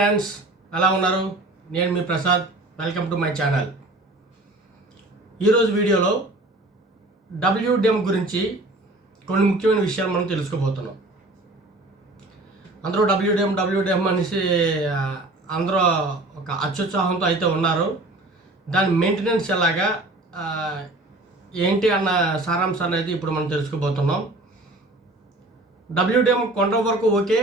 Friends ఎలా ఉన్నారు? నేను మీ Prasad. Welcome to my channel. ఈరోజు వీడియోలో WDM గురించి కొన్ని ముఖ్యమైన విషయాలు మనం తెలుసుకోబోతున్నాం. అందరూ WDM అనేసి అందరూ ఒక అత్యుత్సాహంతో అయితే ఉన్నారు. దాని మెయింటెనెన్స్ ఎలాగా ఏంటి అన్న సారాంశాన్ని అయితే ఇప్పుడు మనం తెలుసుకోబోతున్నాం. WDM కొండ వరకు ఓకే,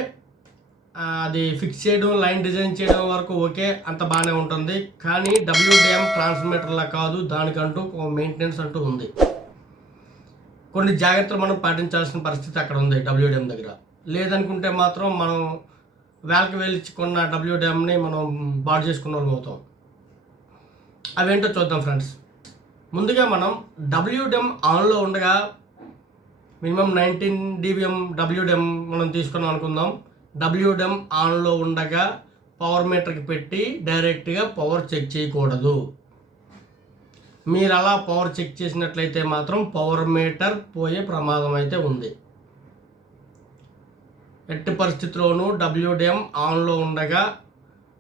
అది ఫిక్స్ చేయడం, లైన్ డిజైన్ చేయడం వరకు ఓకే, అంత బాగానే ఉంటుంది. కానీ WDM ట్రాన్స్మిటర్లా కాదు, దానికంటూ మెయింటెనెన్స్ అంటూ ఉంది. కొన్ని జాగ్రత్తలు మనం పాటించాల్సిన పరిస్థితి అక్కడ ఉంది WDM దగ్గర. లేదనుకుంటే మాత్రం మనం వేలకి వేలిచ్చుకున్న WDMని మనం బాడు చేసుకున్న వాళ్ళు అవుతాం. అవేంటో చూద్దాం ఫ్రెండ్స్. ముందుగా మనం WDM ఆన్లో ఉండగా మినిమం 19 dBm WDM మనం తీసుకున్నాం అనుకుందాం. WDM ఆన్లో ఉండగా పవర్ మీటర్కి పెట్టి డైరెక్ట్గా పవర్ చెక్ చేయకూడదు. మీరు అలా పవర్ చెక్ చేసినట్లయితే మాత్రం పవర్ మీటర్ పోయే ప్రమాదం అయితే ఉంది. ఎట్టి పరిస్థితిలోనూ WDM ఆన్లో ఉండగా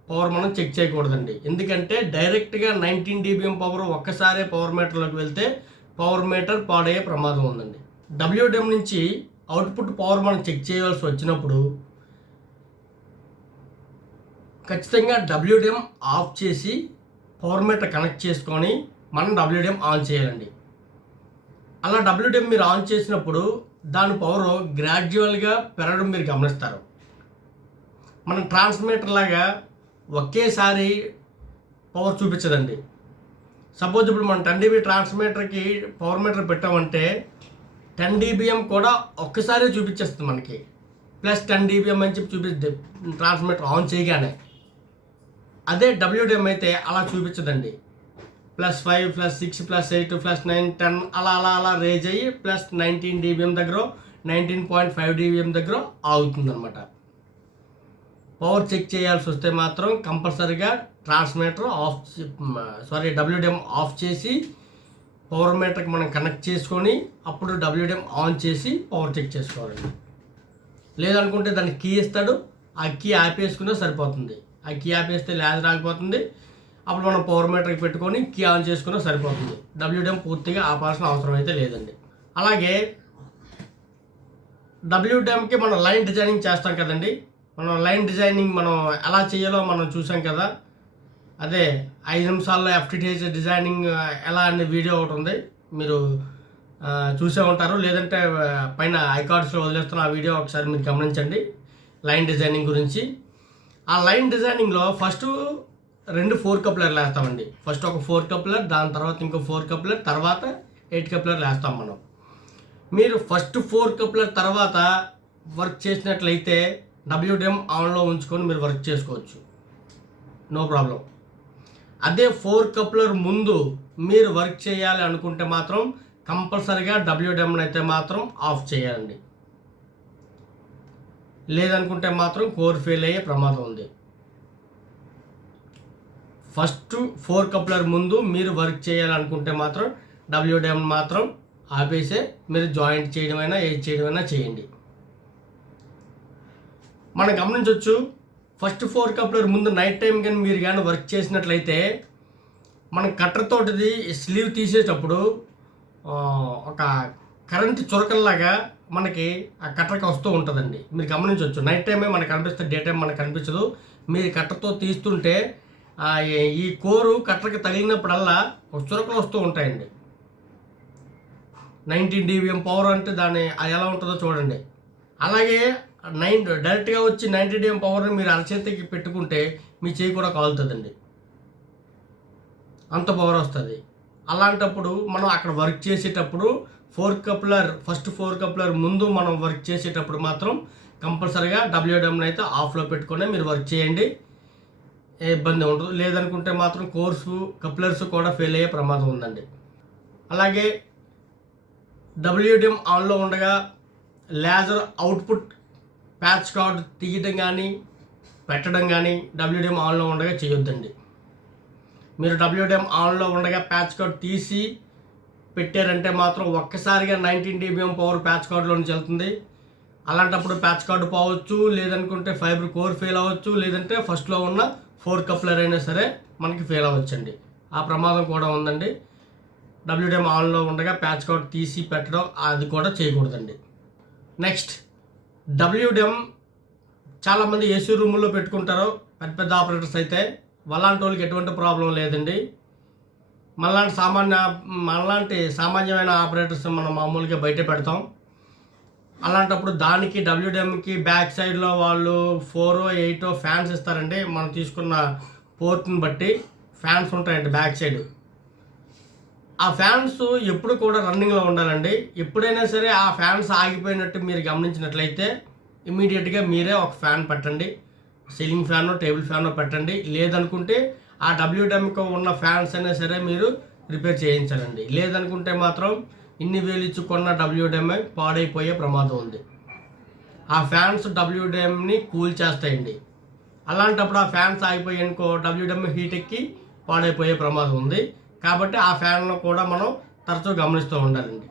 పవర్ మనం చెక్ చేయకూడదండి. ఎందుకంటే డైరెక్ట్గా 19 dBm పవర్ ఒక్కసారే పవర్ మీటర్లోకి వెళ్తే పవర్ మీటర్ పాడయ్యే ప్రమాదం ఉందండి. WDM నుంచి అవుట్పుట్ పవర్ మనం చెక్ చేయాల్సి వచ్చినప్పుడు ఖచ్చితంగా WDM ఆఫ్ చేసి పవర్ మీటర్ కనెక్ట్ చేసుకొని మనం WDM ఆన్ చేయాలండి. అలా WDM మీరు ఆన్ చేసినప్పుడు దాని పవర్ గ్రాడ్యువల్గా పెరగడం మీరు గమనిస్తారు. మన ట్రాన్స్మిటర్ లాగా ఒకేసారి పవర్ చూపించదండి. సపోజ్ ఇప్పుడు మనం 10 dB ట్రాన్స్మిటర్కి పవర్ మీటర్ పెట్టామంటే 10 dBm కూడా ఒక్కసారి చూపించేస్తుంది మనకి. ప్లస్ 10 dBm అని చెప్పి చూపిస్తుంది ట్రాన్స్మిటర్ ఆన్ చేయగానే. అదే WDM అయితే అలా చూపించదండి. +5 +6 +8 +9 10 అలా అలా అలా రేజ్ అయ్యి ప్లస్ 19 dBm దగ్గర 19.5 dBm దగ్గర ఆగుతుంది అనమాట. పవర్ చెక్ చేయాల్సి వస్తే మాత్రం కంపల్సరీగా ట్రాన్స్మిటర్ WDM ఆఫ్ చేసి పవర్ మీటర్కి మనం కనెక్ట్ చేసుకొని అప్పుడు WDM ఆన్ చేసి పవర్ చెక్ చేసుకోవాలండి. లేదనుకుంటే దానికి కీ ఇస్తాడు, ఆ కీ ఆపేసుకున్నా సరిపోతుంది. ఆ కీ ఆపేస్తే లేజర్ ఆగిపోతుంది. అప్పుడు మనం పవర్ మీటర్కి పెట్టుకొని కీ ఆన్ చేసుకున్నా సరిపోతుంది. WDM పూర్తిగా ఆపాల్సిన అవసరం అయితే లేదండి. అలాగే WDMకి మనం లైన్ డిజైనింగ్ చేస్తాం కదండి. మనం లైన్ డిజైనింగ్ మనం ఎలా చేయాలో మనం చూసాం కదా. అదే 5 నిమిషాల్లో FTTH డిజైనింగ్ ఎలా అనే వీడియో ఒకటి ఉంది, మీరు చూసే ఉంటారు. లేదంటే పైన ఐకార్డ్స్లో వదిలేస్తున్న ఆ వీడియో ఒకసారి మీరు గమనించండి లైన్ డిజైనింగ్ గురించి. ఆ లైన్ డిజైనింగ్లో ఫస్ట్ 2 4 కప్లర్లు వేస్తామండి. ఫస్ట్ ఒక 4 కప్లర్, దాని తర్వాత ఇంకో 4 కప్లర్, తర్వాత 8 కప్లర్లు వేస్తాం మనం. మీరు ఫస్ట్ 4 కప్లర్ తర్వాత వర్క్ చేసినట్లయితే WDM ఆన్లో ఉంచుకొని మీరు వర్క్ చేసుకోవచ్చు, నో ప్రాబ్లం. అదే 4 కప్లర్ ముందు మీరు వర్క్ చేయాలి అనుకుంటే మాత్రం కంపల్సరీగా WDMని అయితే మాత్రం ఆఫ్ చేయాలండి. లేదనుకుంటే మాత్రం కోర్ ఫెయిల్ అయ్యే ప్రమాదం ఉంది. ఫస్ట్ 4 కప్లర్ ముందు మీరు వర్క్ చేయాలనుకుంటే మాత్రం WDM మాత్రం ఆపేసే మీరు జాయింట్ చేయడమైనా ఏది చేయడమైనా చేయండి. మనం గమనించవచ్చు, ఫస్ట్ 4 కప్లర్ ముందు నైట్ టైం కానీ మీరు కానీ వర్క్ చేసినట్లయితే మనం కట్టర్ తోటిది స్లీవ్ తీసేటప్పుడు ఒక కరెంట్ చురకల్లాగా మనకి ఆ కట్టర్కి వస్తూ ఉంటుందండి. మీరు గమనించవచ్చు, నైట్ టైమే మనకు కనిపిస్తుంది, డే టైం మనకు కనిపించదు. మీరు కట్టర్తో తీస్తుంటే ఈ కోరు కట్టర్కి తగిలినప్పుడల్లా ఒక చురకలు వస్తూ ఉంటాయండి. 19 dBm పవర్ అంటే దాన్ని అది ఎలా ఉంటుందో చూడండి. అలాగే డైరెక్ట్గా వచ్చి 90 dBm పవర్ని మీరు అరచేతికి పెట్టుకుంటే మీ చేయి కూడా కాలుతుందండి, అంత పవర్ వస్తుంది. అలాంటప్పుడు మనం అక్కడ వర్క్ చేసేటప్పుడు ఫస్ట్ 4 కప్లర్ ముందు మనం వర్క్ చేసేటప్పుడు మాత్రం కంపల్సరీగా WDMని అయితే ఆఫ్లో పెట్టుకొని మీరు వర్క్ చేయండి, ఏ ఇబ్బంది ఉండదు. లేదనుకుంటే మాత్రం కప్లర్స్ కూడా ఫెయిల్ అయ్యే ప్రమాదం ఉందండి. అలాగే WDM ఆన్లో ఉండగా లేజర్ అవుట్పుట్ ప్యాచ్ కార్డ్ తీయడం కానీ పెట్టడం కానీ WDM ఆన్లో ఉండగా చేయొద్దండి. మీరు WDM ఆన్లో ఉండగా ప్యాచ్ కార్డ్ తీసి పెట్టారంటే మాత్రం ఒక్కసారిగా 19 dBm పవర్ ప్యాచ్ కార్డ్లో నుంచి వెళ్తుంది. అలాంటప్పుడు ప్యాచ్ కార్డు పోవచ్చు, లేదనుకుంటే ఫైబర్ కోర్ ఫెయిల్ అవ్వచ్చు, లేదంటే ఫస్ట్లో ఉన్న 4 కప్లర్ అయినా సరే మనకి ఫెయిల్ అవ్వచ్చండి. ఆ ప్రమాదం కూడా ఉందండి. WDM ఆన్లో ఉండగా ప్యాచ్ కార్డ్ తీసి పెట్టడం అది కూడా చేయకూడదండి. నెక్స్ట్ WDM చాలామంది ఏసీ రూముల్లో పెట్టుకుంటారు, పెద్ద పెద్ద ఆపరేటర్స్ అయితే. అలాంటి వాళ్ళకి ఎటువంటి ప్రాబ్లం లేదండి. మనలాంటి సామాన్యమైన ఆపరేటర్స్ మనం మామూలుగా బయట పెడతాం. అలాంటప్పుడు దానికి WDMకి బ్యాక్ సైడ్లో వాళ్ళు 4 8 ఫ్యాన్స్ ఇస్తారండి. మనం తీసుకున్న పోర్ట్ని బట్టి ఫ్యాన్స్ ఉంటాయండి బ్యాక్ సైడ్. ఆ ఫ్యాన్స్ ఎప్పుడు కూడా రన్నింగ్లో ఉండాలండి. ఎప్పుడైనా సరే ఆ ఫ్యాన్స్ ఆగిపోయినట్టు మీరు గమనించినట్లయితే ఇమీడియట్గా మీరే ఒక ఫ్యాన్ పెట్టండి. సీలింగ్ ఫ్యాన్, టేబుల్ ఫ్యాన్ పెట్టండి. లేదనుకుంటే ఆ WDMకి ఉన్న ఫ్యాన్స్ అయినా సరే మీరు రిపేర్ చేయించాలండి. లేదనుకుంటే మాత్రం ఇన్ని వేలు ఇచ్చి కొన్న WDM పాడైపోయే ప్రమాదం ఉంది. ఆ ఫ్యాన్స్ WDMని కూల్ చేస్తాయండి. అలాంటప్పుడు ఆ ఫ్యాన్స్ ఆగిపోయాయనుకో WDM హీట్ ఎక్కి పాడైపోయే ప్రమాదం ఉంది. కాబట్టి ఆ ఫ్యాన్ను కూడా మనం తరచూ గమనిస్తూ ఉండాలండి.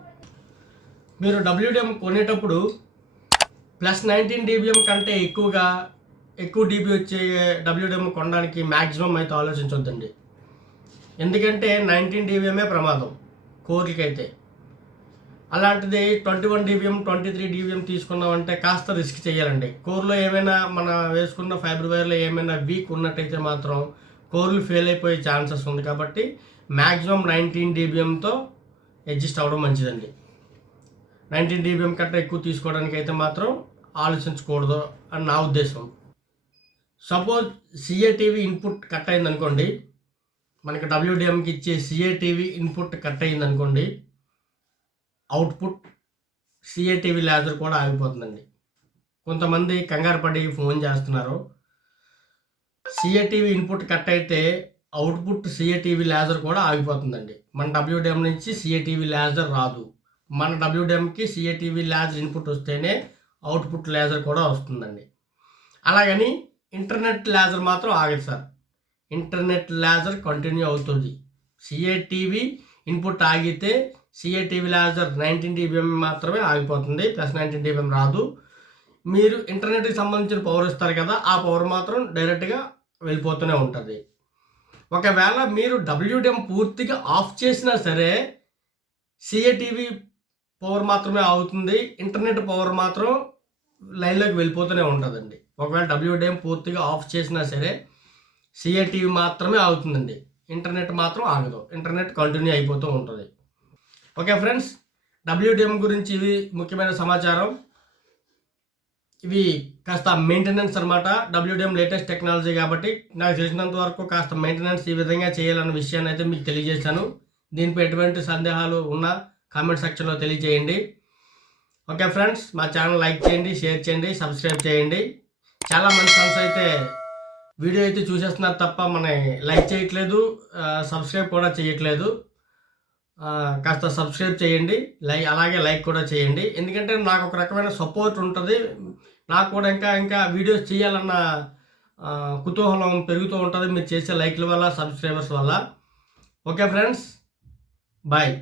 మీరు WDM కొనేటప్పుడు +19 dBm కంటే ఎక్కువ dB వచ్చే WDM కొనడానికి మ్యాక్సిమం అయితే ఆలోచించొద్దండి. ఎందుకంటే 19 dBm ప్రమాదం కోర్లకైతే. అలాంటిది 21 dBm 23 dBm తీసుకున్నామంటే కాస్త రిస్క్ చేయాలండి. కోర్లో ఏమైనా మన వేసుకున్న ఫైబర్ వైర్లో ఏమైనా వీక్ ఉన్నట్టయితే మాత్రం కోర్లు ఫెయిల్ అయిపోయే ఛాన్సెస్ ఉంది. కాబట్టి మ్యాక్సిమం 19 dBmతో అడ్జస్ట్ అవ్వడం మంచిదండి. 19 dBm కంటే ఎక్కువ తీసుకోవడానికి అయితే మాత్రం ఆలోచించకూడదు అని నా ఉద్దేశం. సపోజ్ CATV ఇన్పుట్ కట్ అయిందనుకోండి, మనకి WDMకి ఇచ్చే CATV ఇన్పుట్ కట్ అయిందనుకోండి, అవుట్పుట్ CATV లేజర్ కూడా ఆగిపోతుందండి. కొంతమంది కంగారు పడి ఫోన్ చేస్తున్నారు. CATV ఇన్పుట్ కట్ అయితే అవుట్పుట్ CATV లేజర్ కూడా ఆగిపోతుందండి. మన WDM నుంచి CATV లేజర్ రాదు. మన WDMకి CATV లేజర్ ఇన్పుట్ వస్తేనే అవుట్పుట్ లేజర్ కూడా వస్తుందండి. అలాగని ఇంటర్నెట్ లేజర్ మాత్రం ఆగదు సార్. ఇంటర్నెట్ లేజర్ కంటిన్యూ అవుతుంది. CATV ఇన్పుట్ ఆగితే CATV లేజర్ 19 dBm మాత్రమే ఆగిపోతుంది. +19 dBm రాదు. మీరు ఇంటర్నెట్కి సంబంధించిన పవర్ ఇస్తారు కదా, ఆ పవర్ మాత్రం డైరెక్ట్గా వెళ్ళిపోతూనే ఉంటుంది. ఒకవేళ మీరు WDM పూర్తిగా ఆఫ్ చేసినా సరే CATV పవర్ మాత్రమే ఆగుతుంది. ఇంటర్నెట్ పవర్ మాత్రం లైన్లోకి వెళ్ళిపోతూనే ఉంటుందండి. ఒకవేళ WDM పూర్తిగా ఆఫ్ చేసినా సరే CATV మాత్రమే ఆగుతుందండి. ఇంటర్నెట్ మాత్రం ఆగదు. ఇంటర్నెట్ కంటిన్యూ అయిపోతూ ఉంటుంది. ఓకే ఫ్రెండ్స్, WDM గురించి ఇవి ముఖ్యమైన సమాచారం. ఇవి కాస్త మెయింటెనెన్స్ అనమాట. WDM లేటెస్ట్ టెక్నాలజీ కాబట్టి నాకు తెలిసినంత వరకు కాస్త మెయింటెనెన్స్ ఈ విధంగా చేయాలన్న విషయాన్ని అయితే మీకు తెలియజేశాను. దీనిపై ఎటువంటి సందేహాలు ఉన్నా కామెంట్ సెక్షన్లో తెలియజేయండి. ఓకే ఫ్రెండ్స్, మా ఛానల్ లైక్ చేయండి, షేర్ చేయండి, సబ్స్క్రైబ్ చేయండి. చాలా మంది ఫ్రెండ్స్ అయితే వీడియో అయితే చూసేస్తున్నారు తప్ప మన లైక్ చేయట్లేదు, సబ్స్క్రైబ్ కూడా చేయట్లేదు. కాస్త సబ్స్క్రైబ్ చేయండి, అలాగే లైక్ కూడా చేయండి. ఎందుకంటే నాకు ఒక రకమైన సపోర్ట్ ఉంటుంది. నాకు కూడా ఇంకా వీడియోస్ చేయాలన్న కుతూహలం పెరుగుతూ ఉంటుంది మీరు చేసే లైక్ల వల్ల, సబ్స్క్రైబర్స్ వల్ల. Okay friends, bye.